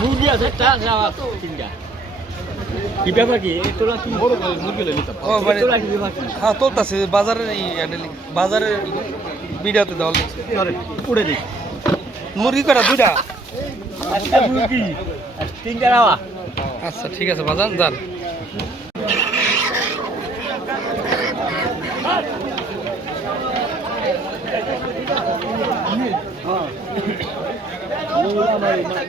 মুরগি আছে চার যাওয়া তিনটা। কি ব্যাপার কি? এই তোলা কি? বড় করে মুরগি লই নিতাম ও, মানে- তোলা কি ব্যাপার হ্যাঁ তোলতাছে বাজারের এই বাজারের ভিডিওতে দেওয়া লাগছে। উড়ে দি মুরগি কটা দুইটা? আচ্ছা মুরগি। তিনটা রাওয়া আচ্ছা ঠিক আছে বাজান যান বলে দি পাকিস্তানি না তাহলে দেশি দেশি বাড়ির সব আদার খায় বাড়ির আদার খায় এটা দেশি ভালো তিন কেজি মাছ পেতে পারে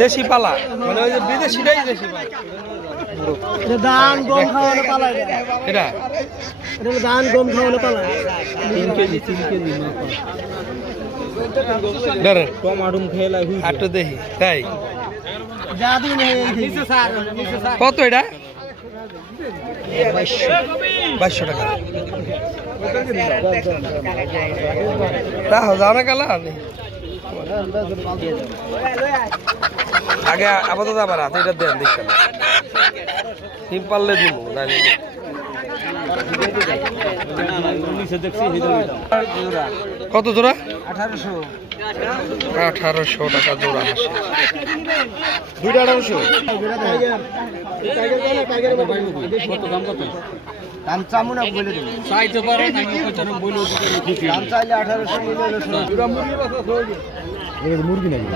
দেশি পালা। মানে ওই যে বিদেশিটাই দেশি পালা। এটা ধান গম খাওয়ানো পালা এটা। এটা? ধান গম খাওয়ানো পালা। তিন কেজি তিন কেজি ধরেন টমাটুম খেয়ে লাগু আটটু দেখি তাই? যা দিন নিচে স্যার নিচে স্যার কত এটা? বাইশশো টাকা। রাহো যাও না কালা আমি আগে আপাতত আমার হাতে এটা দেন দেখতে সিম পারলে দিব না কত জোড়া? আঠারোশো। আঠারোশো টাকা জোড়া আসে দুইটা কত দাম কত দাম চামু না বলে দেবো। চাইতে পারে দাম চাইলে আঠারোশো মুরগি নাকি?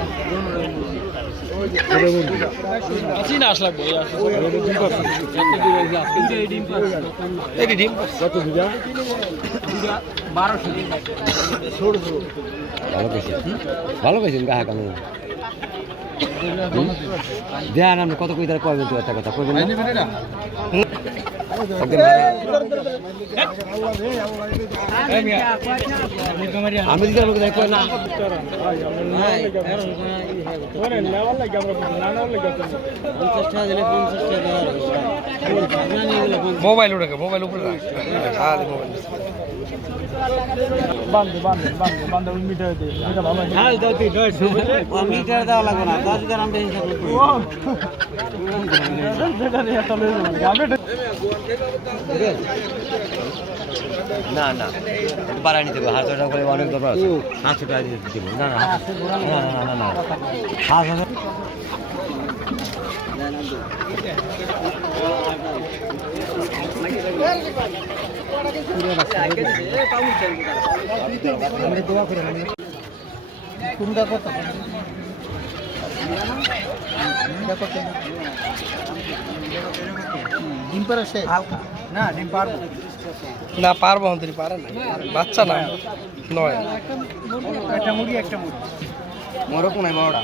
ভালো পেয়েছি ভালো কেন দেন আপনি কত কই তার কয়বেন তো একটা কথা? কইবেন না ওকে আমি দিতে আমাকে দেখো না? মোবাইল উঠে মোবাইল উপরে রাখ। হ্যাঁ মোবাইল মিটার দেওয়া লাগবে না। না না বাড়াই নিতে হবে হাজার টাকা করে অনেক দরকার আছে। পাঁচশো দিব। না না না না না না পাঁচ হাজার না ডিম পারব না পারব হন্তরি পারে না। বাচ্চা না নয়। একটা মুরগি একটা মুরগি মরো কোনায় বড়টা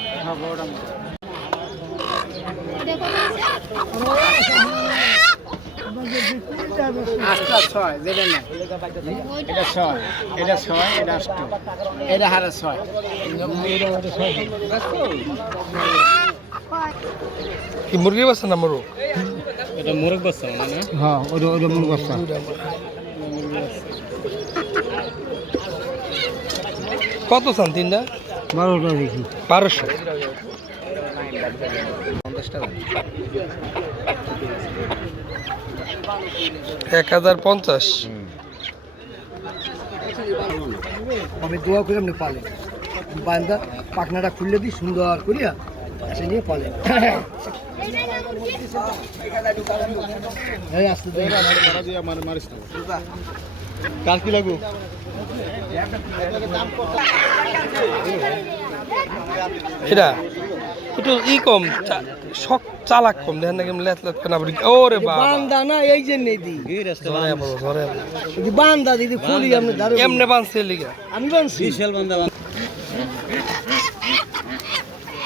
আটটা ছয় যেটা না এটা ছয় এটা ছয় এটা আষ্ট এটা হারে ছয়। কি মুরগি বাচ্চা না মোরগ? এটা মোরগ বাচ্চা না হ্যাঁ ওটা ওটা মুরগ বাচ্চা। কত চান তিনটা? বারোটা দেখি। বারোশো। এক হাজার পঞ্চাশ। আমি দোয়া করে আপনি পালেন। বান্দা পাখনাটা খুললে দিই সুন্দর করিয়া সে নিয়ে পালেন। কাল কি লাগবো? এটা একটু ই কম শখ চালাক কম। দেখেন না কেমন লেত লেত বলি ওরে বান্দা না এই যে নেই দি বান্দা। দিদি খুলি এমনে বানছে লিগা? আমি বানছি। বিশাল বান্দা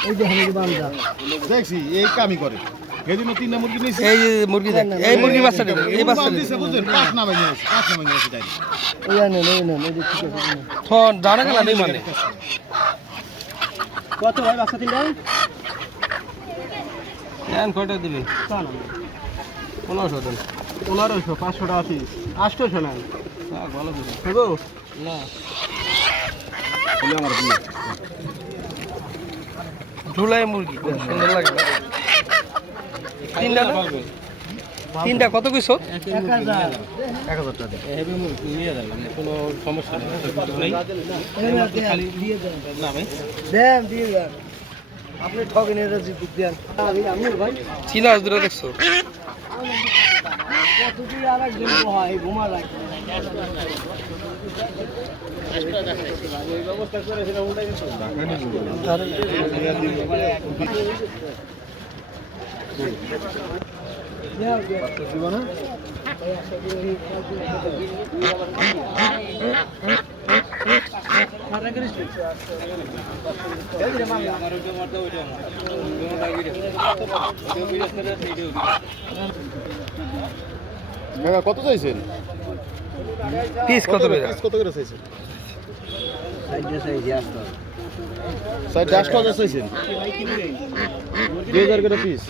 এই বান্দা। দেখছি এই কামই করে। তিনটা মুরগি নিয়েছি। এই যে মুরগি দেখ এই মুরগি বাচ্চা দেবে এই বাচ্চা দিছে বুঝলেন পাঁচ না গেছে পাঁচ না? তাই ওই ঠিক আছে থন জানা গেল নেই মানে। কত ভাই বাচ্চা তিনটা? দেন কয়টা দিবেন? পনেরোশো দেন। পনেরোশো পাঁচশো টাকা পিস আটশোশো নেন। ভালো দেবো না। আমার। ঝুলাই মুরগি সুন্দর লাগে তিনটা তিনটা কত কইছো এক হাজার। এক হাজার টাকা। নিয়ে যাবেন কোনো সমস্যা নেই খালি না ভাই। দেন দিয়ে দেন। আপনি ঠকেন এটা জিপিক দেন আমি ভাই। চীনা হাঁস দেখছ? কত দিয়ে আর একজন হয় ঘুমা লাগে কত চাইছেন পিস কত পিস কত করে চাইছেন সাইড আটশো হাজার চাইছেন দুই হাজার করে পিস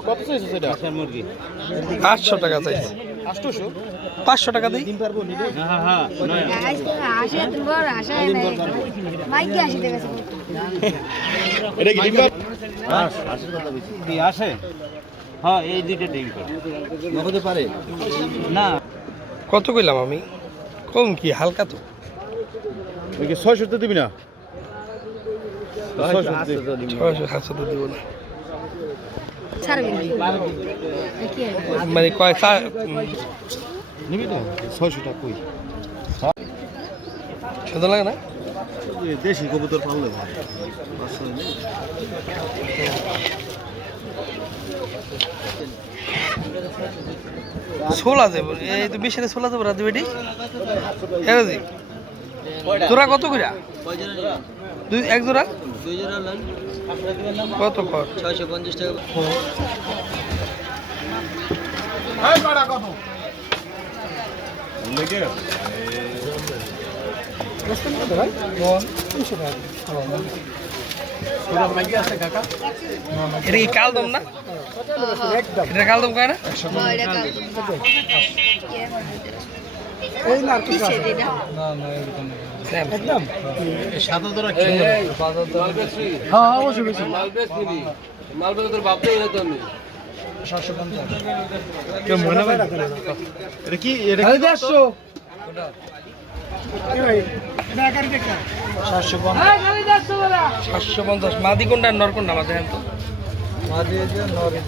কত চাইছো সেটা আটশো টাকা চাইছে পাঁচশো টাকা দিই? আসে হ্যাঁ এই দুইটা ডিম করে পারে না। কত কইলাম আমি? কম কি হালকা তো। ছয়শো তো দিবি না। ছয়শো দিবি। ছয়শো সাতশো তো দিব না। মানে কয় চা- নিবি না ছয়শো টাকা কই সুন্দর লাগে না? দেশি কবুতর পাললে ভালো। যাব এই তো যাব বেটি। হ্যাঁ কত কইরা? দুই এক জোড়া? কত কর ছয়শো পঞ্চাশ টাকা। এটা কি কালদম না? এটা কালদম কয় না? এই না একদম। সাদা ধরা কি হ্যাঁ অবশ্যই বেশি এটা কি? এটা আরে দেড়শো। সাতশো পঞ্চাশ। মাদি কোনটা নর কোনটা? আমাদের তো। মাঝে যে নরে